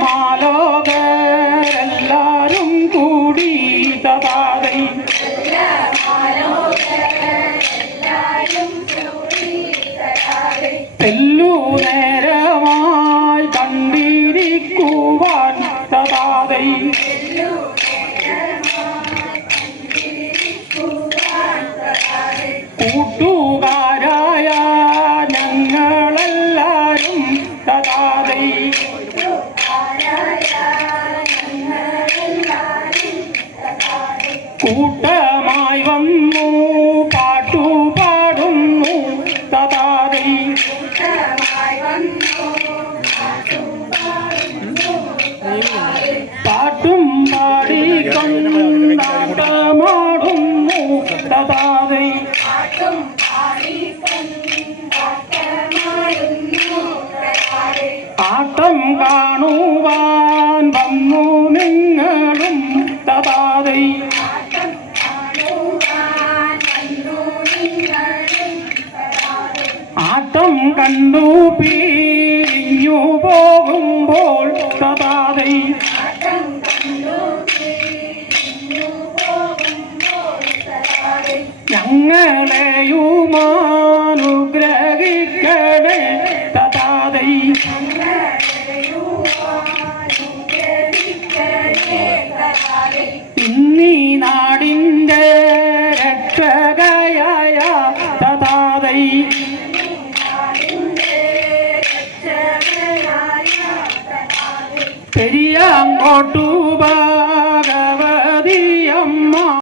മാലോകരെല്ലാരും കൂടി തഥാതൈ തെല്ലു നേരമായി കണ്ടിരിക്കുവാൻ തഥാതൈ കൂട്ടമായി വന്നു പാട്ടു പാടുന്നു തഥാതൈ പാട്ടും പാടി കൊണ്ടാട്ടമാടുന്നു തഥാതൈ ആട്ടം കാണുവാൻ വന്നു നിങ്ങളും തഥാതൈ ആട്ടം കണ്ടു പിരിഞ്ഞു പോകുമ്പോൾ തഥാതൈ ഞങ്ങളെയുമാനുഗ്രഹിക്കണേ തഥാതൈ ഇന്നീ നാടിന്റെ രക്ഷകയായ തഥാതൈ অটুবা